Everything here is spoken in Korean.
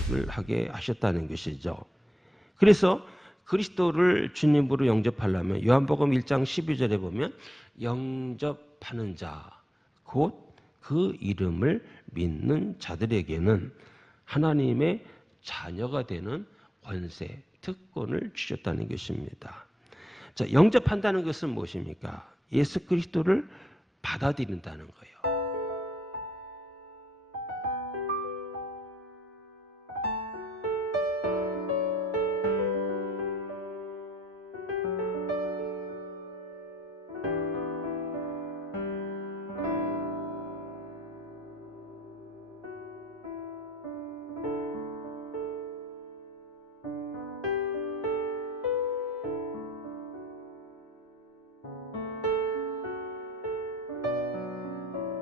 고백을 하게 하셨다는 것이죠. 그래서 그리스도를 주님으로 영접하려면 요한복음 1장 12절에 보면 영접하는 자, 곧 그 이름을 믿는 자들에게는 하나님의 자녀가 되는 권세, 특권을 주셨다는 것입니다. 자, 영접한다는 것은 무엇입니까? 예수 그리스도를 받아들인다는 거예요.